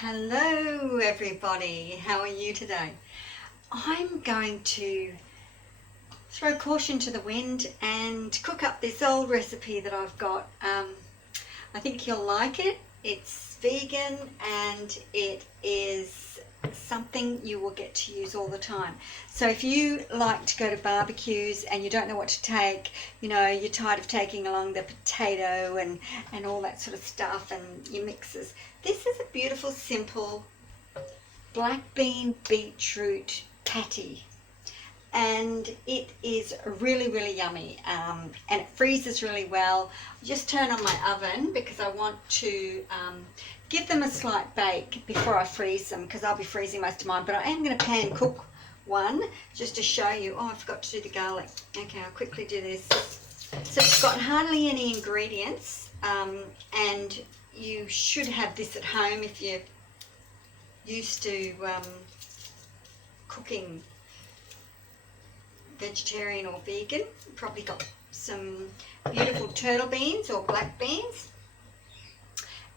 Hello everybody, how are you today? I'm going to throw caution to the wind and cook up this old recipe that I've got. I think you'll like it. It's vegan and it is something you will get to use all the time. So if you like to go to barbecues and you don't know what to take, you're tired of taking along the potato and all that sort of stuff and your mixes, this is a beautiful, simple black bean beetroot patty. And it is really, really yummy, and it freezes really well. I just turn on my oven because I want to give them a slight bake before I freeze them, because I'll be freezing most of mine, but I am going to pan cook one just to show you. Oh, I forgot to do the garlic. Okay, I'll quickly do this. So it's got hardly any ingredients, and you should have this at home if you're used to cooking vegetarian or vegan. Probably got some beautiful turtle beans or black beans.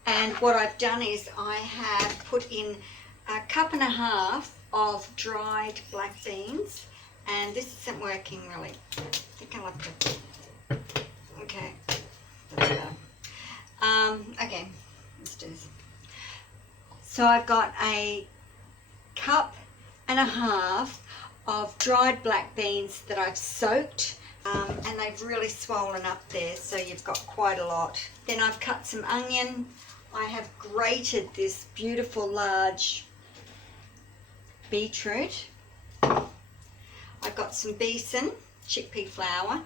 And what I've done is I have put in a cup and a half of dried black beans, and this isn't working really. I think I'll have to, okay, that's better. Okay, let's do this. So I've got a cup and a half of dried black beans that I've soaked, and they've really swollen up there, so you've got quite a lot. Then I've cut some onion. I have grated this beautiful large beetroot. I've got some besan, chickpea flour.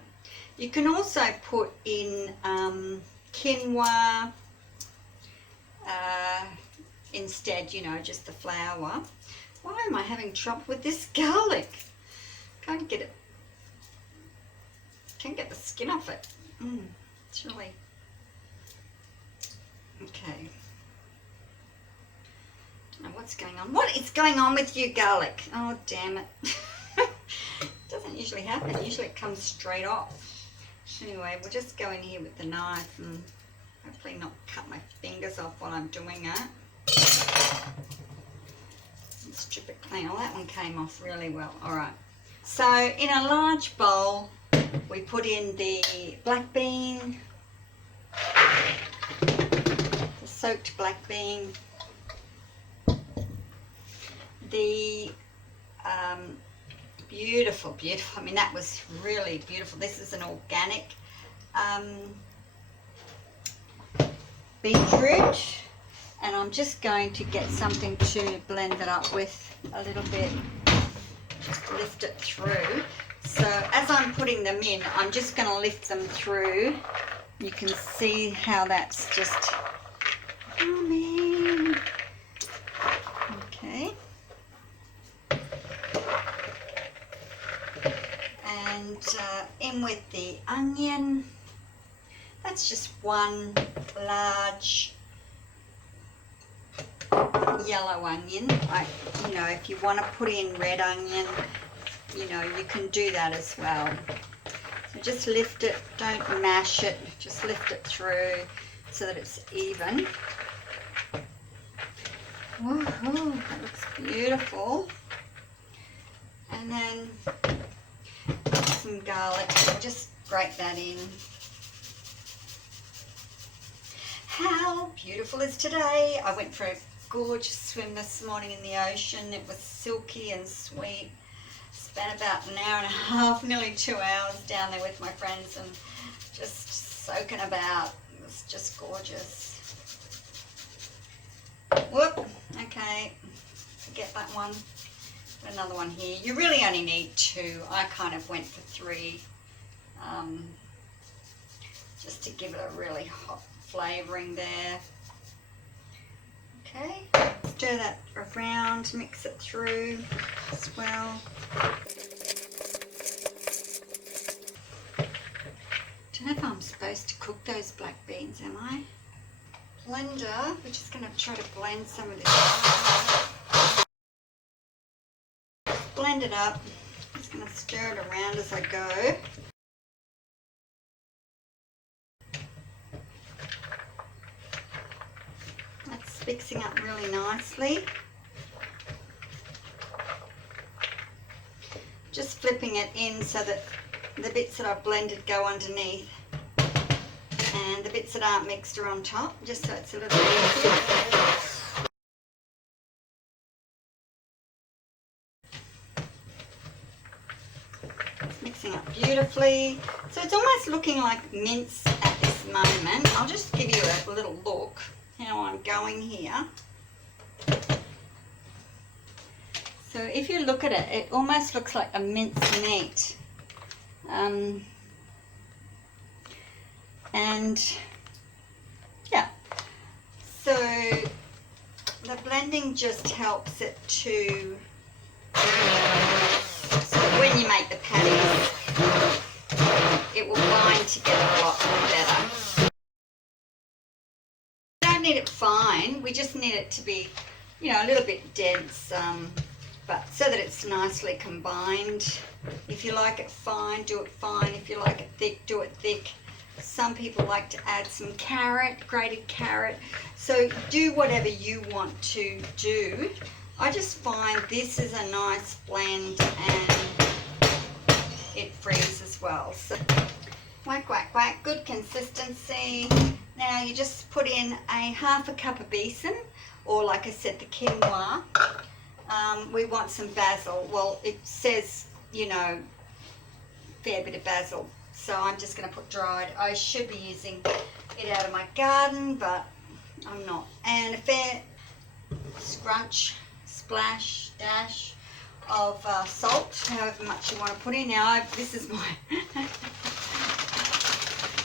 You can also put in quinoa instead, just the flour. Why am I having trouble with this garlic? Can't get the skin off it. It's really, okay. Don't know what's going on. What is going on with you, garlic? Oh, damn it. It doesn't usually happen. Usually it comes straight off. Anyway, we'll just go in here with the knife and hopefully not cut my fingers off while I'm doing it. Strip it clean. Oh, that one came off really well. All right. So in a large bowl, we put in the black bean, the soaked black bean, the beautiful, I mean, that was really beautiful. This is an organic beetroot. And I'm just going to get something to blend it up with a little bit, just lift it through. So as I'm putting them in, I'm just going to lift them through. You can see how that's just yummy. Okay. And in with the onion. That's just one large yellow onion. If you want to put in red onion, you can do that as well. So just lift it, don't mash it, just lift it through so that it's even. Woohoo, that looks beautiful. And then some garlic, I'll just grate that in. How beautiful is today? I went for a gorgeous swim this morning in the ocean. It was silky and sweet. Spent about an hour and a half, nearly 2 hours down there with my friends and just soaking about. It was just gorgeous. Whoop, okay, forget that one. Put another one here. You really only need 2. I kind of went for 3, just to give it a really hot flavouring there. Okay, stir that around, mix it through as well. Don't know if I'm supposed to cook those black beans, am I? Blender, we're just going to try to blend some of this. Blend it up. Just going to stir it around as I go. That's mixing up really nicely. Just flipping it in so that the bits that I've blended go underneath and the bits that aren't mixed are on top, just so it's a little bit easier. It's mixing up beautifully. So it's almost looking like mince at this moment. I'll just give you a little look how I'm going here. So if you look at it, it almost looks like a minced meat. And yeah, so the blending just helps it to, so when you make the patties, it will bind together a lot better. We don't need it fine, we just need it to be, you know, a little bit dense, but so that it's nicely combined. If you like it fine, do it fine. If you like it thick, do it thick. Some people like to add some carrot, grated carrot. So do whatever you want to do. I just find this is a nice blend and it freezes well. So whack, whack, whack, good consistency. Now you just put in a half a cup of besan, or like I said, the quinoa. We want some basil. Well, it says, you know, fair bit of basil. So I'm just going to put dried. I should be using it out of my garden, but I'm not. And a fair scrunch, splash, dash of salt, however much you want to put in. Now, this is my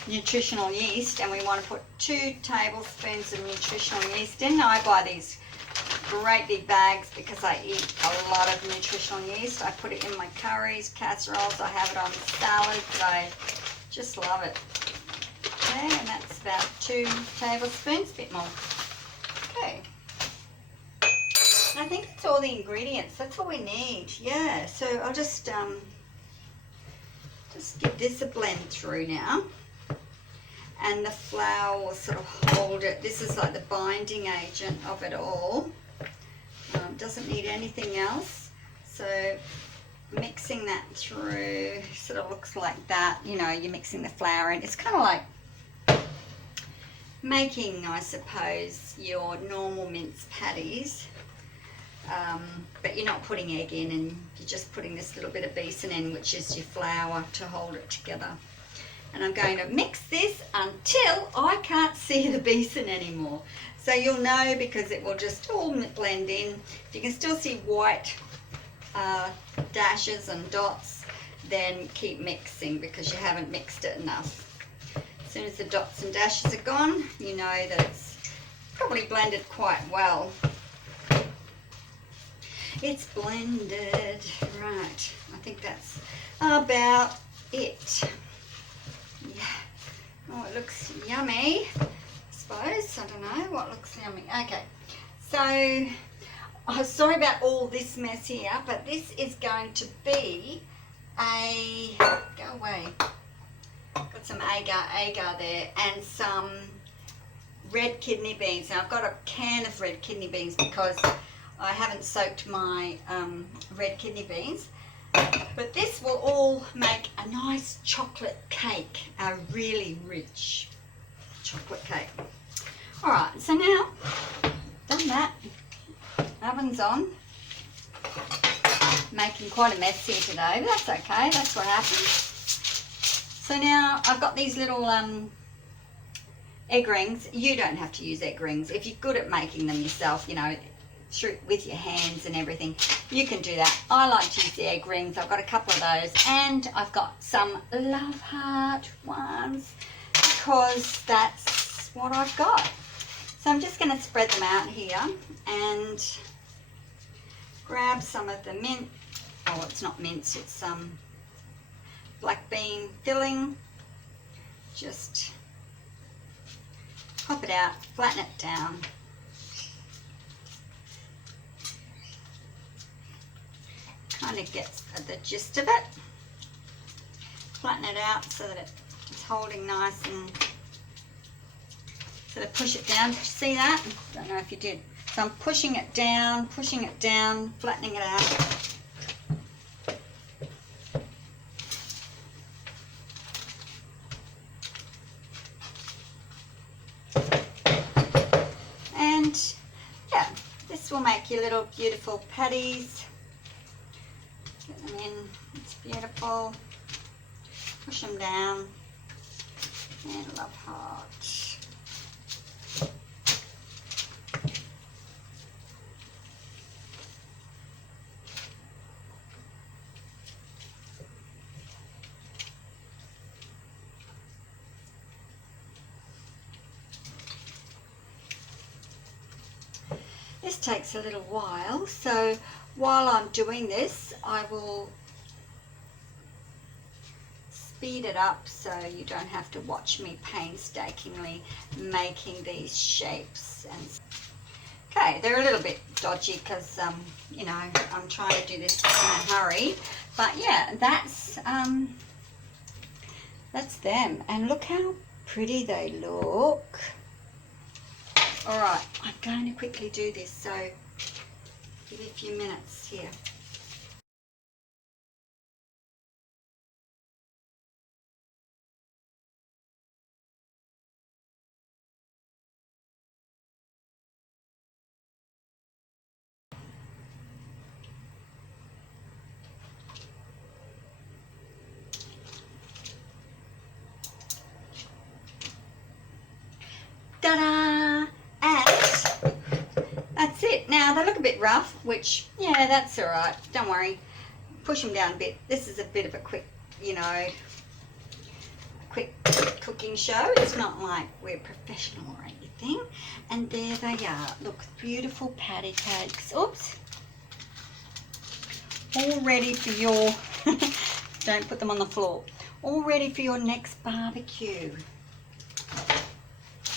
nutritional yeast, and we want to put 2 tablespoons of nutritional yeast in. I buy these great big bags because I eat a lot of nutritional yeast. I put it in my curries, casseroles, I have it on salads. I just love it. Okay, and that's about 2 tablespoons, a bit more. Okay. I think that's all the ingredients. That's all we need. Yeah, so I'll just give this a blend through now. And the flour will sort of hold it. This is like the binding agent of it all. Doesn't need anything else. So mixing that through sort of looks like that. You know, you're mixing the flour in. It's kind of like making, I suppose, your normal minced patties. But you're not putting egg in, and you're just putting this little bit of besan in, which is your flour to hold it together. And I'm going to mix this until I can't see the besan anymore. So you'll know, because it will just all blend in. If you can still see white dashes and dots, then keep mixing because you haven't mixed it enough. As soon as the dots and dashes are gone, you know that it's probably blended quite well. It's blended, right. I think that's about it. Yeah. Oh, it looks yummy, I suppose. I don't know what looks yummy. Okay, so oh, sorry about all this mess here, but this is going to be a, go away, got some agar there, and some red kidney beans. Now I've got a can of red kidney beans because I haven't soaked my red kidney beans. But this will all make a nice chocolate cake, a really rich chocolate cake. All right, so now, done that, oven's on. Making quite a mess here today, but that's okay, that's what happens. So now I've got these little egg rings. You don't have to use egg rings. If you're good at making them yourself, you know, with your hands and everything, you can do that. I like to use the egg rings. I've got a couple of those, and I've got some love heart ones because that's what I've got. So I'm just going to spread them out here and grab some of the mint. Oh, it's not mince, it's some black bean filling. Just pop it out, flatten it down. Kind of gets the gist of it. Flatten it out so that it's holding nice and sort of push it down. See that? Don't know if you did. So I'm pushing it down, flattening it out. And yeah, this will make your little beautiful patties. Get them in, it's beautiful. Push them down and love heart. This takes a little while, so while I'm doing this, I will speed it up so you don't have to watch me painstakingly making these shapes. And okay, they're a little bit dodgy because you know, I'm trying to do this in a hurry, but yeah, that's them, and look how pretty they look. All right, I'm going to quickly do this, so give me a few minutes here. Ta-da! And that's it. Now they look a bit rough, which, yeah, that's all right. Don't worry. Push them down a bit. This is a bit of a quick, you know, quick cooking show. It's not like we're professional or anything. And there they are. Look, beautiful patty cakes. Oops. All ready for your, don't put them on the floor. All ready for your next barbecue.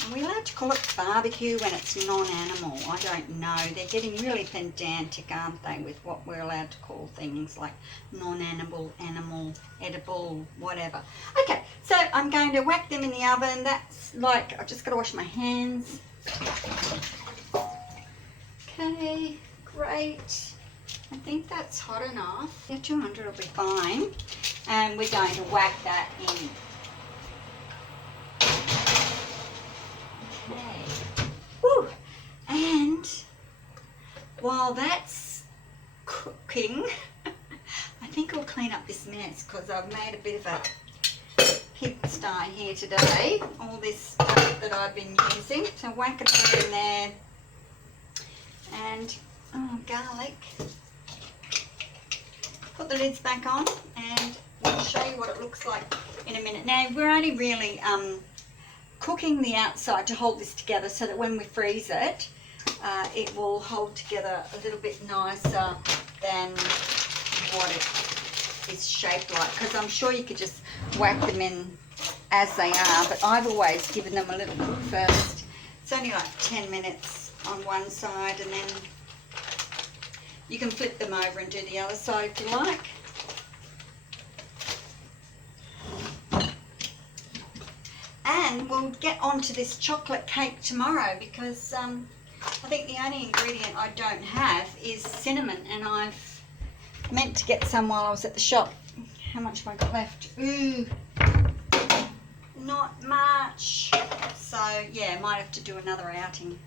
Are we allowed to call it barbecue when it's non-animal? I don't know. They're getting really pedantic, aren't they, with what we're allowed to call things like non-animal, animal, edible, whatever. Okay, so I'm going to whack them in the oven. That's like, I've just got to wash my hands. Okay, great. I think that's hot enough. Yeah, 200 will be fine. And we're going to whack that in. Okay. Woo. And while that's cooking, I think I'll clean up this mess because I've made a bit of a pigsty here today. All this stuff that I've been using. So whack it all in there. And garlic. Put the lids back on and we'll show you what it looks like in a minute. Now we're only really cooking the outside to hold this together so that when we freeze it, it will hold together a little bit nicer than what it is shaped like, because I'm sure you could just whack them in as they are, but I've always given them a little cook first. It's only like 10 minutes on one side, and then you can flip them over and do the other side if you like. And we'll get onto this chocolate cake tomorrow because I think the only ingredient I don't have is cinnamon, and I've meant to get some while I was at the shop. How much have I got left? Ooh, not much. So yeah, might have to do another outing.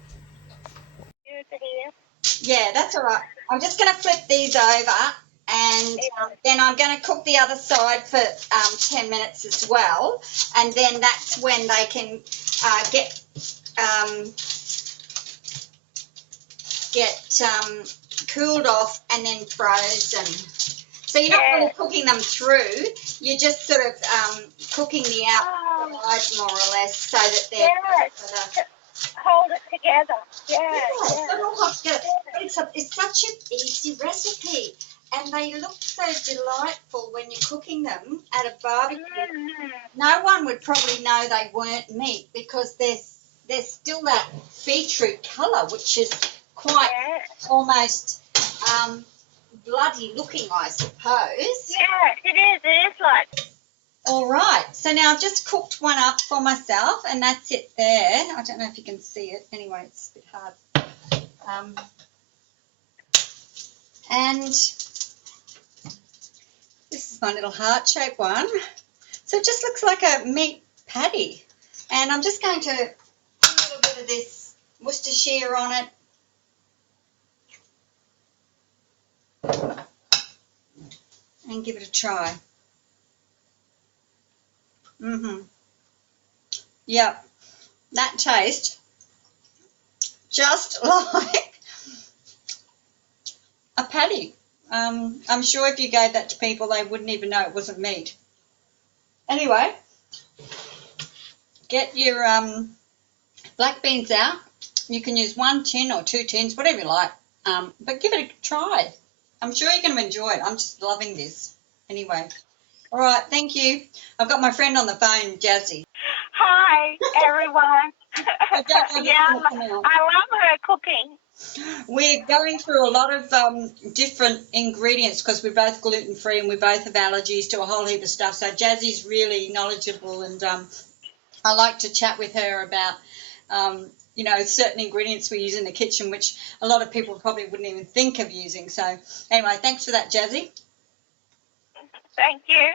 Yeah, that's all right. I'm just going to flip these over, and then I'm going to cook the other side for 10 minutes as well, and then that's when they can get cooled off and then frozen. So you're not really cooking them through, you're just sort of cooking the outside more or less so that they're hold it together. It's such an easy recipe, and they look so delightful when you're cooking them at a barbecue. No one would probably know they weren't meat because they're still that beetroot colour, which is quite almost bloody looking, I suppose. Yes, it is. It is like. All right, so now I've just cooked one up for myself, and that's it there. I don't know if you can see it. Anyway, it's a bit hard. And this is my little heart-shaped one. So it just looks like a meat patty. And I'm just going to put a little bit of this Worcestershire on it and give it a try. Yep, that tastes just like a patty. I'm sure if you gave that to people, they wouldn't even know it wasn't meat. Anyway, get your black beans out. You can use 1 tin or 2 tins, whatever you like, but give it a try. I'm sure you're going to enjoy it. I'm just loving this. Anyway, all right, thank you. I've got my friend on the phone, Jazzy. Hi, everyone. Yeah, I love her cooking. We're going through a lot of different ingredients because we're both gluten-free and we both have allergies to a whole heap of stuff. So Jazzy's really knowledgeable, and I like to chat with her about, certain ingredients we use in the kitchen, which a lot of people probably wouldn't even think of using. So anyway, thanks for that, Jazzy. Thank you.